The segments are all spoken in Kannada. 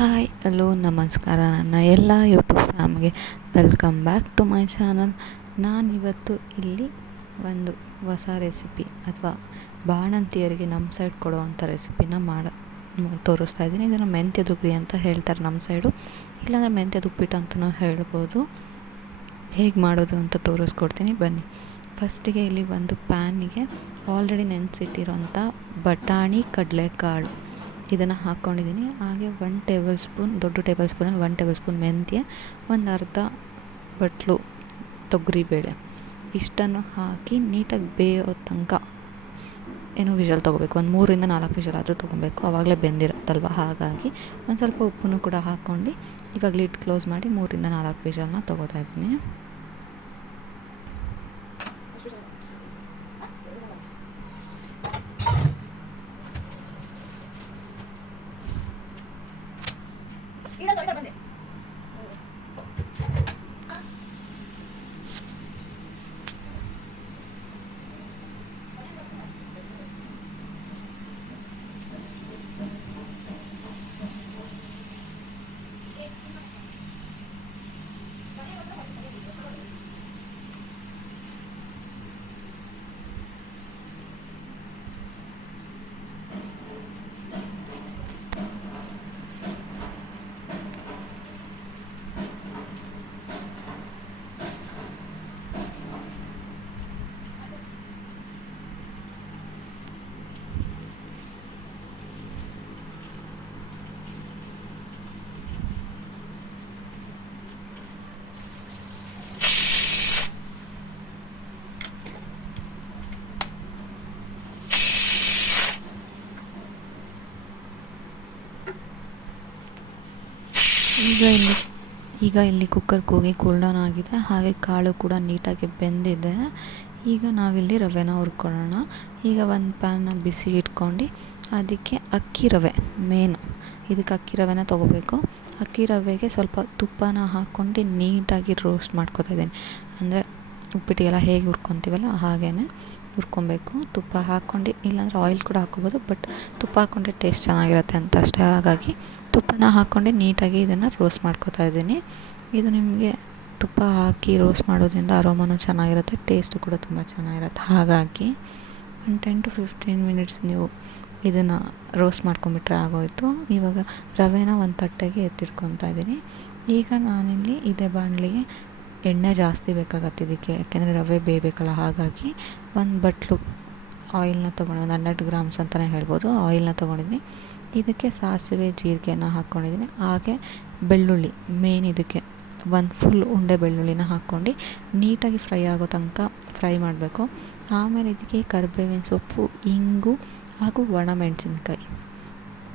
ಹಾಯ್ ಹಲೋ ನಮಸ್ಕಾರ ನನ್ನ ಎಲ್ಲ ಯೂಟ್ಯೂಬ್ ಫ್ಯಾಮ್ಗೆ welcome back to my channel. ನಾನಿವತ್ತು ಇಲ್ಲಿ ಒಂದು ಹೊಸ ರೆಸಿಪಿ ಅಥವಾ ಬಾಣಂತಿಯರಿಗೆ ನಮ್ಮ ಸೈಡ್ ಕೊಡುವಂಥ ರೆಸಿಪಿನ ತೋರಿಸ್ತಾ ಇದ್ದೀನಿ. ಇದನ್ನು ಮೆಂತ್ಯದ ಉಗ್ರಿ ಅಂತ ಹೇಳ್ತಾರೆ ನಮ್ಮ ಸೈಡು, ಇಲ್ಲಾಂದರೆ ಮೆಂತ್ಯದ ಉಪ್ಪಿಟ್ಟು ಅಂತಲೂ ಹೇಳ್ಬೋದು. ಹೇಗೆ ಮಾಡೋದು ಅಂತ ತೋರಿಸ್ಕೊಡ್ತೀನಿ ಬನ್ನಿ. ಫಸ್ಟಿಗೆ ಇಲ್ಲಿ ಒಂದು ಪ್ಯಾನಿಗೆ ಆಲ್ರೆಡಿ ನೆನೆಸಿಟ್ಟಿರೋಂಥ ಬಟಾಣಿ ಕಡಲೆಕಾಳು ಇದನ್ನು ಹಾಕ್ಕೊಂಡಿದ್ದೀನಿ. ಹಾಗೆ 1 ಟೇಬಲ್ ಸ್ಪೂನ್, ದೊಡ್ಡ ಟೇಬಲ್ ಸ್ಪೂನಲ್ಲಿ 1 ಟೇಬಲ್ ಸ್ಪೂನ್ ಮೆಂತ್ಯ, ಒಂದು ಅರ್ಧ ಬಟ್ಲು ತೊಗರಿಬೇಳೆ, ಇಷ್ಟನ್ನು ಹಾಕಿ ನೀಟಾಗಿ ಬೇಯೋ ತನಕ ವಿಷಲ್ ತೊಗೋಬೇಕು. ಒಂದು 3-4 ವಿಷಲ್ ಆದರೂ ತೊಗೊಬೇಕು, ಆವಾಗಲೇ ಬೆಂದಿರುತ್ತಲ್ವ. ಹಾಗಾಗಿ ಒಂದು ಸ್ವಲ್ಪ ಉಪ್ಪನ್ನು ಕೂಡ ಹಾಕ್ಕೊಂಡು ಇವಾಗ ಲಿಡ್ ಕ್ಲೋಸ್ ಮಾಡಿ 3-4 ವಿಷಲ್ನ ತೊಗೋತಾ ಇದ್ದೀನಿ. ಈಗ ಇಲ್ಲಿ ಕುಕ್ಕರ್ ಕೂಗಿ ಕೂಲ್ ಡೌನ್ ಆಗಿದೆ. ಹಾಗೆ ಕಾಳು ಕೂಡ ನೀಟಾಗಿ ಬೆಂದಿದೆ. ಈಗ ನಾವಿಲ್ಲಿ ರವೆನ ಹುರ್ಕೊಳ್ಳೋಣ. ಈಗ ಒಂದು ಪ್ಯಾನ್ನ ಬಿಸಿ ಇಟ್ಕೊಂಡು ಅದಕ್ಕೆ ಅಕ್ಕಿ ರವೆ ಮೇನು, ಇದಕ್ಕೆ ಅಕ್ಕಿ ರವೆನ ತೊಗೋಬೇಕು. ಅಕ್ಕಿ ರವೆಗೆ ಸ್ವಲ್ಪ ತುಪ್ಪನ ಹಾಕ್ಕೊಂಡು ನೀಟಾಗಿ ರೋಸ್ಟ್ ಮಾಡ್ಕೊತಾ ಇದ್ದೀನಿ. ಅಂದರೆ ಉಪ್ಪಿಟ್ಟಿಗೆಲ್ಲ ಹೇಗೆ ಹುರ್ಕೊತೀವಲ್ಲ ಹಾಗೇ ಹುರ್ಕೊಬೇಕು. ತುಪ್ಪ ಹಾಕ್ಕೊಂಡು, ಇಲ್ಲಾಂದರೆ ಆಯಿಲ್ ಕೂಡ ಹಾಕ್ಕೊಬೋದು, ಬಟ್ ತುಪ್ಪ ಹಾಕ್ಕೊಂಡ್ರೆ ಟೇಸ್ಟ್ ಚೆನ್ನಾಗಿರುತ್ತೆ ಅಂತ ಅಷ್ಟೇ. ಹಾಗಾಗಿ ತುಪ್ಪನ ಹಾಕ್ಕೊಂಡು ನೀಟಾಗಿ ಇದನ್ನು ರೋಸ್ಟ್ ಮಾಡ್ಕೊತಾ ಇದ್ದೀನಿ. ಇದು ನಿಮಗೆ ತುಪ್ಪ ಹಾಕಿ ರೋಸ್ಟ್ ಮಾಡೋದ್ರಿಂದ ಅರೋಮನೂ ಚೆನ್ನಾಗಿರುತ್ತೆ, ಟೇಸ್ಟು ಕೂಡ ತುಂಬ ಚೆನ್ನಾಗಿರುತ್ತೆ. ಹಾಗಾಗಿ ಒಂದು 10-15 ಮಿನಿಟ್ಸ್ ನೀವು ಇದನ್ನು ರೋಸ್ಟ್ ಮಾಡ್ಕೊಂಬಿಟ್ರೆ ಆಗೋಯಿತು. ಇವಾಗ ರವೆನ ಒಂದು ತಟ್ಟೆಗೆ ಎತ್ತಿಟ್ಕೊತಾ ಇದ್ದೀನಿ. ಈಗ ನಾನಿಲ್ಲಿ ಇದೇ ಬಾಣಲಿಗೆ ಎಣ್ಣೆ ಜಾಸ್ತಿ ಬೇಕಾಗತ್ತೆ ಇದಕ್ಕೆ, ಯಾಕೆಂದರೆ ರವೆ ಬೇಯಬೇಕಲ್ಲ. ಹಾಗಾಗಿ ಒಂದು ಬಟ್ಲು ಆಯಿಲ್ನ ತೊಗೊಂಡು, ಒಂದು 100 ಗ್ರಾಮ್ಸ್ ಅಂತಲೇ ಹೇಳ್ಬೋದು, ಆಯಿಲ್ನ ತೊಗೊಂಡಿದ್ದೀನಿ. ಇದಕ್ಕೆ ಸಾಸಿವೆ ಜೀರಿಗೆನ ಹಾಕ್ಕೊಂಡಿದ್ದೀನಿ. ಹಾಗೆ ಬೆಳ್ಳುಳ್ಳಿ ಮೇನ್, ಇದಕ್ಕೆ ಒಂದು ಫುಲ್ ಉಂಡೆ ಬೆಳ್ಳುಳ್ಳಿನ ಹಾಕ್ಕೊಂಡು ನೀಟಾಗಿ ಫ್ರೈ ಆಗೋ ತನಕ ಫ್ರೈ ಮಾಡಬೇಕು. ಆಮೇಲೆ ಇದಕ್ಕೆ ಕರಿಬೇವಿನ ಸೊಪ್ಪು, ಇಂಗು ಹಾಗೂ ಒಣಮೆಣಸಿನ್ಕಾಯಿ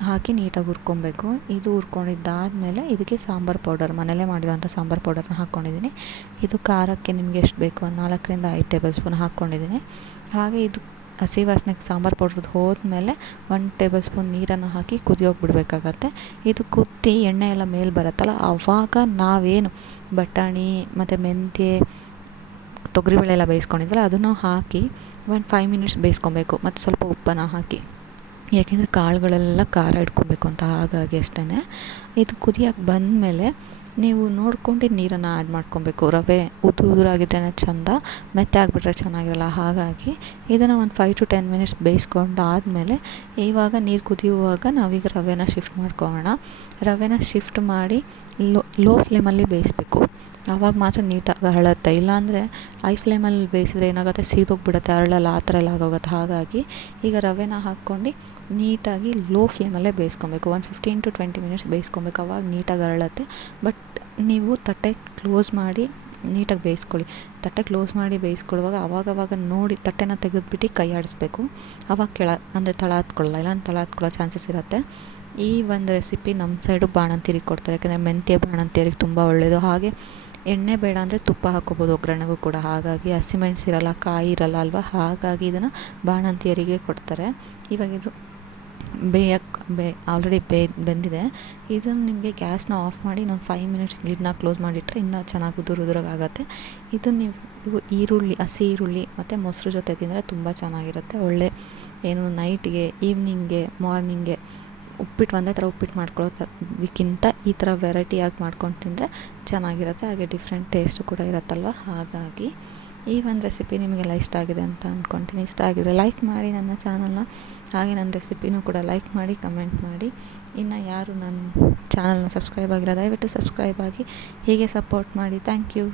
ಹಾಕಿ ನೀಟಾಗಿ ಹುರ್ಕೊಬೇಕು. ಇದು ಹುರ್ಕೊಂಡಿದ್ದಾದಮೇಲೆ ಇದಕ್ಕೆ ಸಾಂಬಾರು ಪೌಡರ್, ಮನೇಲೇ ಮಾಡಿರೋಂಥ ಸಾಂಬಾರು ಪೌಡರ್ನ ಹಾಕ್ಕೊಂಡಿದ್ದೀನಿ. ಇದು ಖಾರಕ್ಕೆ ನಿಮಗೆ ಎಷ್ಟು ಬೇಕು, 4-5 ಟೇಬಲ್ ಸ್ಪೂನ್ ಹಾಕ್ಕೊಂಡಿದ್ದೀನಿ. ಹಾಗೆ ಇದು ಹಸಿ ವಾಸನೆಗೆ ಸಾಂಬಾರು ಪೌಡ್ರದ್ದು ಹೋದ್ಮೇಲೆ 1 ಟೇಬಲ್ ಸ್ಪೂನ್ ನೀರನ್ನು ಹಾಕಿ ಕುದಿಯೋಕೆ ಬಿಡಬೇಕಾಗತ್ತೆ. ಇದು ಕುದಿ ಎಣ್ಣೆ ಎಲ್ಲ ಮೇಲೆ ಬರುತ್ತಲ್ಲ, ಆವಾಗ ನಾವೇನು ಬಟಾಣಿ ಮತ್ತು ಮೆಂತ್ಯ ತೊಗರಿಬೇಳೆ ಎಲ್ಲ ಬೇಯಿಸ್ಕೊಂಡಿದ್ವಲ್ಲ ಅದನ್ನು ಹಾಕಿ ಒಂದು 5 ಮಿನಿಟ್ಸ್ ಬೇಯಿಸ್ಕೊಬೇಕು. ಮತ್ತು ಸ್ವಲ್ಪ ಉಪ್ಪನ್ನು ಹಾಕಿ, ಯಾಕೆಂದರೆ ಕಾಳುಗಳೆಲ್ಲ ಖಾರ ಇಟ್ಕೊಬೇಕು ಅಂತ. ಹಾಗಾಗಿ ಅಷ್ಟೇ. ಇದು ಕುದಿಯೋಕೆ ಬಂದಮೇಲೆ ನೀವು ನೋಡ್ಕೊಂಡು ನೀರನ್ನು ಆ್ಯಡ್ ಮಾಡ್ಕೊಬೇಕು. ರವೆ ಉದುರಾಗಿದ್ರೇ ಚೆಂದ, ಮೆತ್ತೆ ಆಗಿಬಿಟ್ರೆ ಚೆನ್ನಾಗಿರಲ್ಲ. ಹಾಗಾಗಿ ಇದನ್ನು ಒಂದು 5-10 ಮಿನಿಟ್ಸ್ ಬೇಯಿಸ್ಕೊಂಡಾದಮೇಲೆ ಇವಾಗ ನೀರು ಕುದಿಯುವಾಗ ನಾವೀಗ ರವೆನ ಶಿಫ್ಟ್ ಮಾಡ್ಕೊಳ್ಳೋಣ. ರವೆನ ಶಿಫ್ಟ್ ಮಾಡಿ ಲೋ ಫ್ಲೇಮಲ್ಲಿ ಬೇಯಿಸ್ಬೇಕು. ಆವಾಗ ಮಾತ್ರ ನೀಟಾಗಿ ಅರಳುತ್ತೆ. ಇಲ್ಲಾಂದರೆ ಹೈ ಫ್ಲೇಮಲ್ಲಿ ಬೇಯಿಸಿದ್ರೆ ಏನಾಗುತ್ತೆ, ಸೀದೋಗಿಬಿಡುತ್ತೆ, ಅರಳಲ್ಲ, ಆ ಥರ ಎಲ್ಲ ಆಗೋಗುತ್ತೆ. ಹಾಗಾಗಿ ಈಗ ರವೆನ ಹಾಕ್ಕೊಂಡು ನೀಟಾಗಿ ಲೋ ಫ್ಲೇಮಲ್ಲೇ ಬೇಯಿಸ್ಕೊಬೇಕು. ಒಂದು 15-20 ಮಿನಿಟ್ಸ್ ಬೇಯಿಸ್ಕೊಬೇಕು, ಅವಾಗ ನೀಟಾಗಿ ಅರಳುತ್ತೆ. ಬಟ್ ನೀವು ತಟ್ಟೆ ಕ್ಲೋಸ್ ಮಾಡಿ ನೀಟಾಗಿ ಬೇಯಿಸ್ಕೊಳ್ಳಿ. ತಟ್ಟೆ ಕ್ಲೋಸ್ ಮಾಡಿ ಬೇಯಿಸ್ಕೊಳ್ಳುವಾಗ ಅವಾಗವಾಗ ನೋಡಿ ತಟ್ಟೆನ ತೆಗೆದುಬಿಟ್ಟು ಕೈ ಆಡಿಸ್ಬೇಕು. ಆವಾಗ ಅಂದರೆ ತಳ ಹತ್ಕೊಳ್ಳಲ್ಲ, ಇಲ್ಲಾಂದ್ರೆ ತಳ ಹತ್ಕೊಳ್ಳೋ ಚಾನ್ಸಸ್ ಇರುತ್ತೆ. ಈ ಒಂದು ರೆಸಿಪಿ ನಮ್ಮ ಸೈಡು ಬಾಣಂತಿಯರಿಗೆ ಕೊಡ್ತಾರೆ, ಯಾಕೆಂದರೆ ಮೆಂತ್ಯ ಬಾಣಂತಿಯರಿಗೆ ತುಂಬ ಒಳ್ಳೆಯದು. ಹಾಗೆ ಎಣ್ಣೆ ಬೇಡ ಅಂದರೆ ತುಪ್ಪ ಹಾಕ್ಕೋಬೋದು ಒಗ್ಗರಣೆಗೂ ಕೂಡ. ಹಾಗಾಗಿ ಹಸಿಮೆಣಸು ಇರಲ್ಲ, ಕಾಯಿ ಇರಲ್ಲ ಅಲ್ವಾ, ಹಾಗಾಗಿ ಇದನ್ನು ಬಾಣಂತಿಯರಿಗೆ ಕೊಡ್ತಾರೆ. ಇವಾಗ ಇದು ಆಲ್ರೆಡಿ ಬೆಂದಿದೆ. ಇದನ್ನು ನಿಮಗೆ ಗ್ಯಾಸ್ನ ಆಫ್ ಮಾಡಿ ಇನ್ನೊಂದು 5 ಮಿನಿಟ್ಸ್ ಲಿಡ್ನ ಕ್ಲೋಸ್ ಮಾಡಿಟ್ರೆ ಇನ್ನೂ ಚೆನ್ನಾಗಿ ಉದುರಾಗುತ್ತೆ. ಇದು ನೀವು ಈರುಳ್ಳಿ, ಹಸಿ ಈರುಳ್ಳಿ ಮತ್ತು ಮೊಸರು ಜೊತೆ ತಿಂದರೆ ತುಂಬ ಚೆನ್ನಾಗಿರುತ್ತೆ. ಒಳ್ಳೆ ನೈಟ್ಗೆ, ಈವ್ನಿಂಗ್ಗೆ, ಮಾರ್ನಿಂಗ್ಗೆ ಉಪ್ಪಿಟ್ಟು ಒಂದೇ ಥರ ಉಪ್ಪಿಟ್ಟು ಮಾಡ್ಕೊಳ್ಳೋದಕ್ಕಿಂತ ಈ ಥರ ವೆರೈಟಿಯಾಗಿ ಮಾಡ್ಕೊಂಡು ತಿಂದರೆ ಚೆನ್ನಾಗಿರುತ್ತೆ, ಹಾಗೆ ಡಿಫ್ರೆಂಟ್ ಟೇಸ್ಟು ಕೂಡ ಇರುತ್ತಲ್ವ. ಹಾಗಾಗಿ ಈ ಒಂದು ರೆಸಿಪಿ ನಿಮಗೆಲ್ಲ ಇಷ್ಟ ಆಗಿದೆ ಅಂತ ಅಂದ್ಕೊತೀನಿ. ಇಷ್ಟ ಆಗಿದ್ರೆ ಲೈಕ್ ಮಾಡಿ ನನ್ನ ಚಾನಲ್ನ, ಹಾಗೆ ನನ್ನ ರೆಸಿಪಿನೂ ಕೂಡ ಲೈಕ್ ಮಾಡಿ, ಕಮೆಂಟ್ ಮಾಡಿ. ಇನ್ನು ಯಾರು ನನ್ನ ಚಾನಲ್ನ ಸಬ್ಸ್ಕ್ರೈಬ್ ಆಗಿಲ್ಲ ದಯವಿಟ್ಟು ಸಬ್ಸ್ಕ್ರೈಬ್ ಆಗಿ ಹೀಗೆ ಸಪೋರ್ಟ್ ಮಾಡಿ. Thank you.